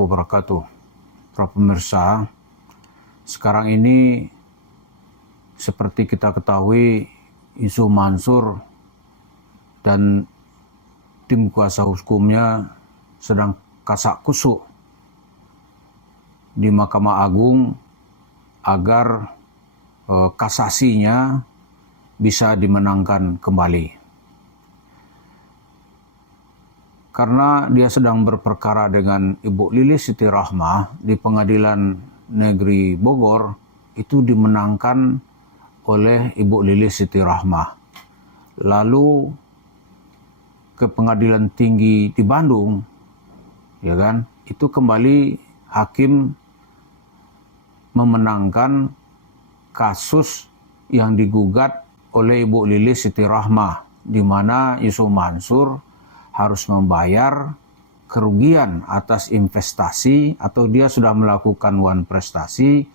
wabarakatuh. Para pemirsa, sekarang ini seperti kita ketahui, Yusuf Mansur dan tim kuasa hukumnya sedang kasak kusuk di Mahkamah Agung agar kasasinya bisa dimenangkan kembali. Karena dia sedang berperkara dengan Ibu Lilis Siti Rahmah di Pengadilan Negeri Bogor, itu dimenangkan oleh Ibu Lilis Siti Rahmah. Lalu ke Pengadilan Tinggi di Bandung, ya kan? Itu kembali hakim memenangkan kasus yang digugat oleh Ibu Lilis Siti Rahmah, di mana Yusuf Mansur harus membayar kerugian atas investasi atau dia sudah melakukan wan prestasi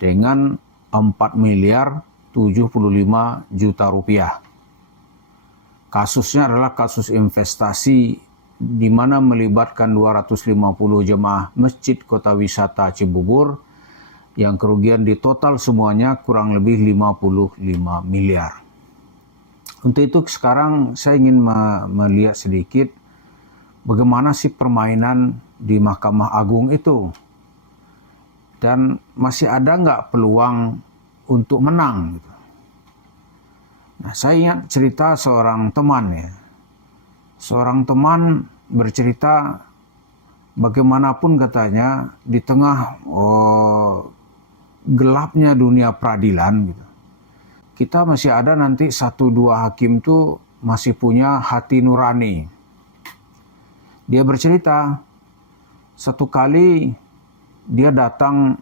dengan 4 miliar 75 juta rupiah. Kasusnya adalah kasus investasi di mana melibatkan 250 jemaah Masjid Kota Wisata Cibubur yang kerugian di total semuanya kurang lebih 55 miliar. Untuk itu sekarang saya ingin melihat sedikit bagaimana sih permainan di Mahkamah Agung itu. Dan masih ada nggak peluang untuk menang? Gitu. Nah, saya ingat cerita seorang teman ya. Seorang teman bercerita bagaimanapun katanya di tengah gelapnya dunia peradilan gitu. Kita masih ada nanti 1-2 hakim tuh masih punya hati nurani. Dia bercerita, satu kali dia datang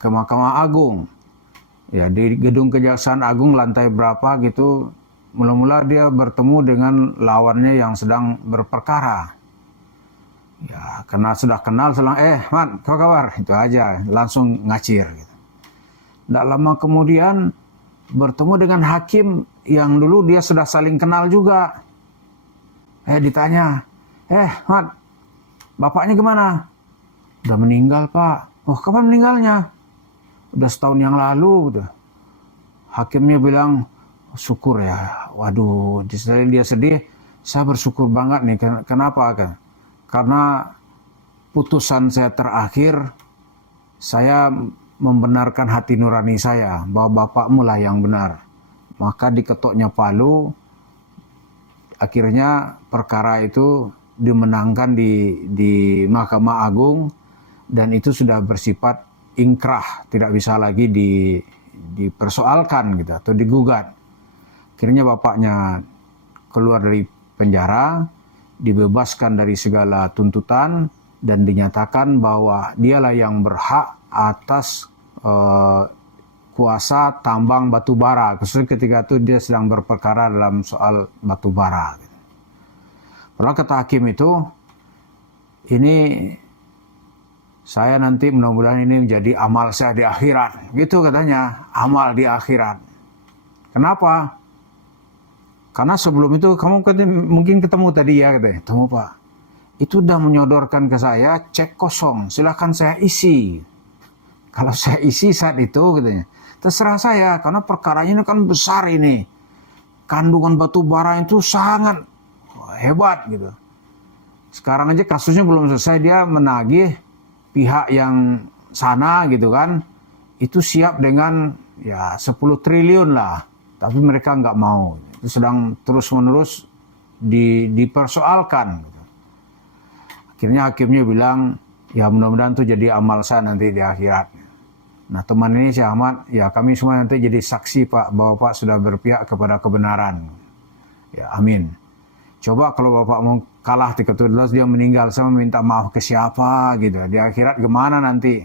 ke Mahkamah Agung. Ya, di gedung Kejaksaan Agung lantai berapa gitu, mula-mula dia bertemu dengan lawannya yang sedang berperkara. Ya, karena sudah kenal, Man, apa kabar? Itu aja, langsung ngacir gitu. Tidak lama kemudian bertemu dengan hakim yang dulu dia sudah saling kenal juga. Ditanya, Mat, bapaknya gimana? Udah meninggal, Pak. Oh, kapan meninggalnya? Udah setahun yang lalu. Udah. Hakimnya bilang, syukur ya. Waduh, di sini dia sedih. Saya bersyukur banget nih. Kenapa? Karena putusan saya terakhir, saya membenarkan hati nurani saya bahwa bapakmu lah yang benar. Maka diketoknya palu, akhirnya perkara itu dimenangkan di Mahkamah Agung dan itu sudah bersifat ingkrah, tidak bisa lagi dipersoalkan gitu atau digugat. Akhirnya bapaknya keluar dari penjara, dibebaskan dari segala tuntutan dan dinyatakan bahwa dialah yang berhak atas kuasa tambang batu bara, khususnya ketika itu dia sedang berperkara dalam soal batu bara. Padahal kata hakim itu, ini saya nanti mudah-mudahan ini menjadi amal saya di akhirat, gitu katanya, amal di akhirat. Kenapa? Karena sebelum itu kamu mungkin ketemu tadi ya, katanya, ketemu Pak. Itu udah menyodorkan ke saya cek kosong, silakan saya isi. Kalau saya isi saat itu, katanya, terserah saya, karena perkaranya ini kan besar ini. Kandungan batu bara itu sangat hebat gitu. Sekarang aja kasusnya belum selesai, dia menagih pihak yang sana gitu kan. Itu siap dengan ya 10 triliun lah. Tapi mereka nggak mau. Itu sedang terus-menerus dipersoalkan. Gitu. Akhirnya hakimnya bilang, ya mudah-mudahan itu jadi amal saya nanti di akhirat. Nah teman ini Syekh Ahmad, ya kami semua nanti jadi saksi Pak, bahwa Pak sudah berpihak kepada kebenaran. Ya amin. Coba kalau Bapak mau kalah terus dia meninggal, saya minta maaf ke siapa gitu. Di akhirat gimana nanti?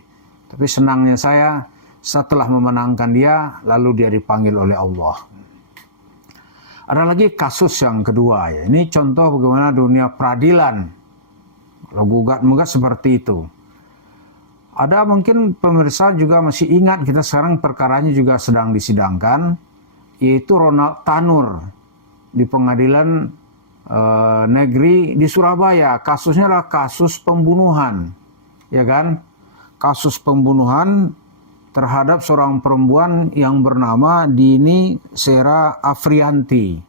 Tapi senangnya saya setelah memenangkan dia, lalu dia dipanggil oleh Allah. Ada lagi kasus yang kedua ya. Ini contoh bagaimana dunia peradilan. Kalau gugat-gugat seperti itu. Ada mungkin pemirsa juga masih ingat, kita sekarang perkaranya juga sedang disidangkan, yaitu Ronald Tanur di Pengadilan negeri di Surabaya. Kasusnya adalah kasus pembunuhan, ya kan? Kasus pembunuhan terhadap seorang perempuan yang bernama Dini Sera Afrianti.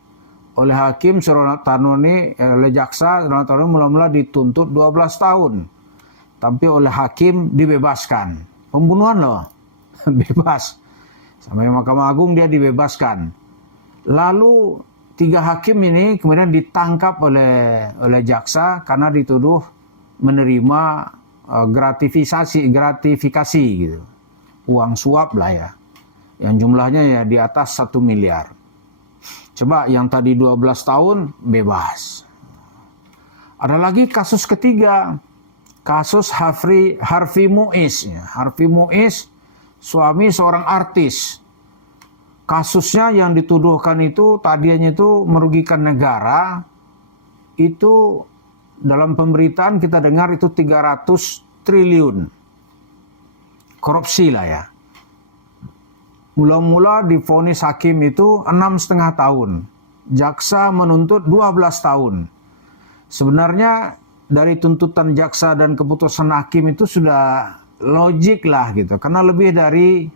Oleh hakim Surantarno oleh jaksa Surantarno mula-mula dituntut 12 tahun. Tapi oleh hakim dibebaskan. Pembunuhan loh, bebas. Sampai Mahkamah Agung dia dibebaskan. Lalu 3 hakim ini kemudian ditangkap oleh jaksa karena dituduh menerima gratifikasi gitu. Uang suap lah ya. Yang jumlahnya ya di atas 1 miliar. Coba yang tadi 12 tahun bebas. Ada lagi kasus ketiga. Kasus Harvey Muiz. Harvey Muiz suami seorang artis. Kasusnya yang dituduhkan itu tadinya itu merugikan negara. Itu dalam pemberitaan kita dengar itu 300 triliun. Korupsi lah ya. Mula-mula divonis hakim itu 6,5 tahun. Jaksa menuntut 12 tahun. Sebenarnya dari tuntutan jaksa dan keputusan hakim itu sudah logik lah gitu. Karena lebih dari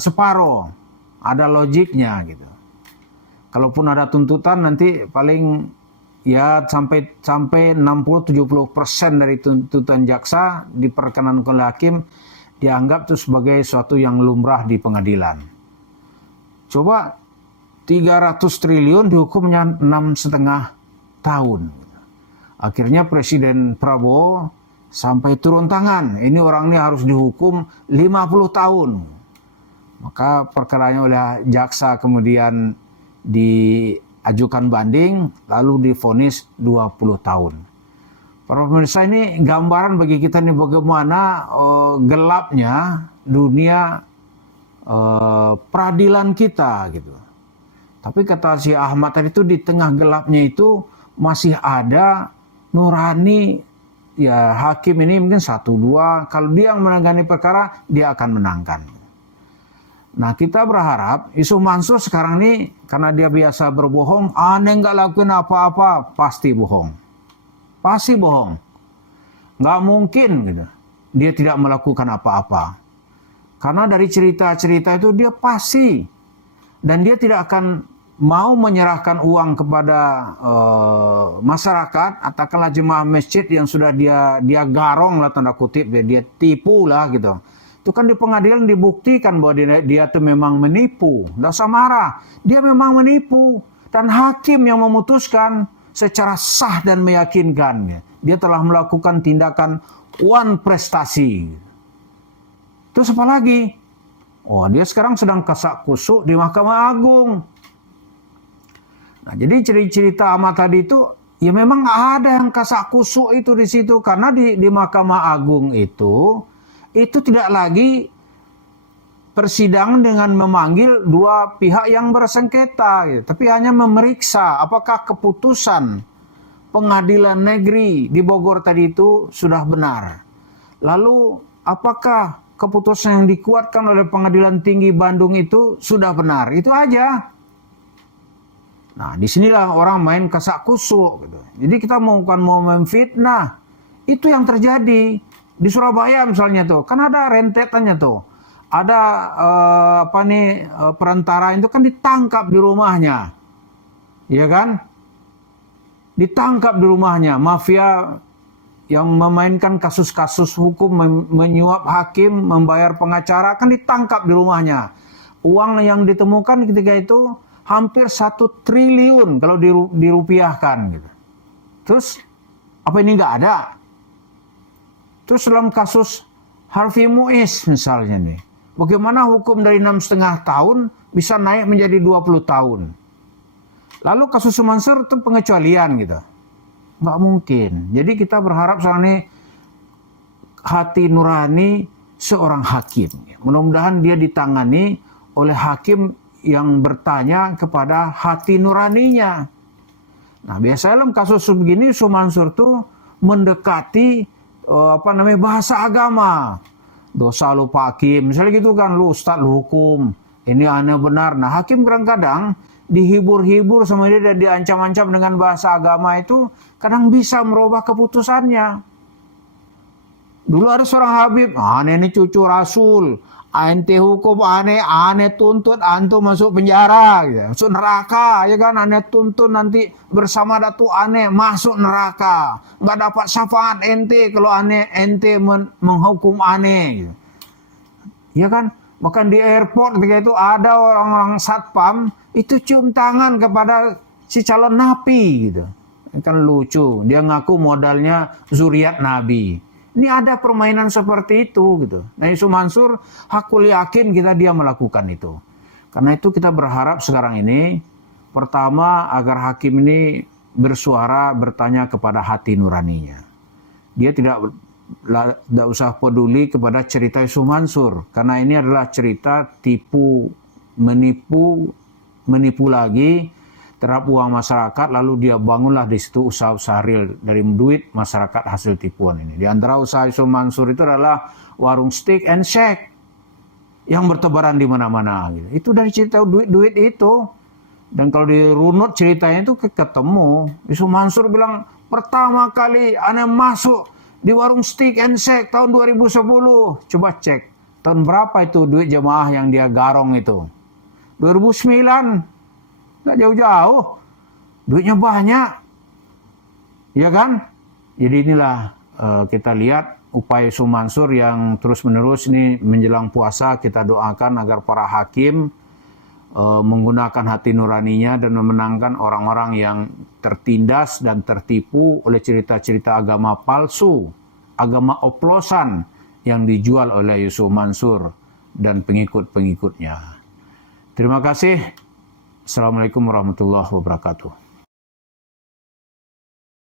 separuh. Ada logiknya gitu. Kalaupun ada tuntutan nanti paling ya sampai 60-70% dari tuntutan jaksa diperkenankan oleh hakim dianggap itu sebagai suatu yang lumrah di pengadilan. Coba 300 triliun dihukumnya 6,5 tahun. Akhirnya Presiden Prabowo sampai turun tangan. Ini orang ini harus dihukum 50 tahun. Maka perkaranya oleh jaksa kemudian diajukan banding lalu divonis 20 tahun. Para pemirsa, ini gambaran bagi kita nih bagaimana gelapnya dunia peradilan kita gitu. Tapi kata si Ahmad tadi itu di tengah gelapnya itu masih ada nurani ya hakim ini mungkin 1-2. Kalau dia yang menangani perkara dia akan menangkan. Nah kita berharap Yusuf Mansur sekarang ini karena dia biasa berbohong, aneh nggak lakuin apa-apa, pasti bohong. Pasti bohong. Nggak mungkin gitu. Dia tidak melakukan apa-apa. Karena dari cerita-cerita itu dia pasti. Dan dia tidak akan mau menyerahkan uang kepada masyarakat. Katakanlah jemaah masjid yang sudah dia garong lah tanda kutip. Dia tipu lah gitu. Itu kan di pengadilan dibuktikan bahwa dia itu memang menipu. Nggak usah marah. Dia memang menipu. Dan hakim yang memutuskan secara sah dan meyakinkan. Dia telah melakukan tindakan wan prestasi. Terus apa lagi? Oh, dia sekarang sedang kasak kusuk di Mahkamah Agung. Nah, jadi cerita Ahmad tadi itu, ya memang ada yang kasak kusuk itu di situ. Karena di Mahkamah Agung itu tidak lagi persidangan dengan memanggil dua pihak yang bersengketa, gitu. Tapi hanya memeriksa apakah keputusan pengadilan negeri di Bogor tadi itu sudah benar. Lalu apakah keputusan yang dikuatkan oleh pengadilan tinggi Bandung itu sudah benar. Itu aja. Nah disinilah orang main kasak kusuk. Gitu. Jadi kita bukan mau memfitnah. Itu yang terjadi di Surabaya misalnya tuh. Kan ada rentetannya tuh. Ada perantara itu kan ditangkap di rumahnya, ya kan? Ditangkap di rumahnya, mafia yang memainkan kasus-kasus hukum, menyuap hakim, membayar pengacara, kan ditangkap di rumahnya. Uang yang ditemukan ketika itu hampir 1 triliun kalau dirupiahkan, gitu. Terus apa ini nggak ada? Terus dalam kasus Harvey Muiz misalnya nih. Bagaimana hukum dari 6,5 tahun bisa naik menjadi 20 tahun. Lalu kasus Mansur itu pengecualian gitu. Nggak mungkin. Jadi kita berharap sekarang ini hati nurani seorang hakim. Mudah-mudahan dia ditangani oleh hakim yang bertanya kepada hati nuraninya. Nah biasanya dalam kasus begini Mansur tuh mendekati bahasa agama. Dosa lu Pak Hakim, misalnya gitu kan, lu Ustadz lu hukum, ini aneh benar. Nah hakim kadang-kadang dihibur-hibur sama dia dan diancam-ancam dengan bahasa agama itu kadang bisa merubah keputusannya. Dulu ada seorang Habib, aneh ini cucu Rasul, ente hukum aneh tuntut antum masuk penjara, gitu. Masuk neraka, ya kan, aneh tuntut nanti bersama datu aneh masuk neraka, nggak dapat syafaat ente kalau ente menghukum aneh, gitu. Ya kan, bahkan di airport ketika itu ada orang-orang satpam itu cium tangan kepada si calon napi, gitu. Kan lucu, dia ngaku modalnya zuriat nabi. Ini ada permainan seperti itu gitu. Nah, Yusuf Mansur, hakul yakin dia melakukan itu. Karena itu kita berharap sekarang ini, pertama agar hakim ini bersuara, bertanya kepada hati nuraninya. Dia tidak usah peduli kepada cerita Yusuf Mansur. Karena ini adalah cerita tipu, menipu lagi terhadap uang masyarakat, lalu dia bangunlah di situ usaha-usaha real dari duit masyarakat hasil tipuan ini. Di antara usaha Yusuf Mansur itu adalah warung steak and shake yang bertebaran di mana-mana. Gitu. Itu dari cerita duit-duit itu. Dan kalau dirunut ceritanya itu ketemu. Yusuf Mansur bilang, pertama kali aneh masuk di warung steak and shake tahun 2010. Coba cek, tahun berapa itu duit jemaah yang dia garong itu? 2009. Nggak jauh-jauh, duitnya banyak, ya kan? Jadi inilah kita lihat upaya Yusuf Mansur yang terus-menerus ini menjelang puasa, kita doakan agar para hakim menggunakan hati nuraninya dan memenangkan orang-orang yang tertindas dan tertipu oleh cerita-cerita agama palsu, agama oplosan yang dijual oleh Yusuf Mansur dan pengikut-pengikutnya. Terima kasih. Assalamualaikum warahmatullahi wabarakatuh.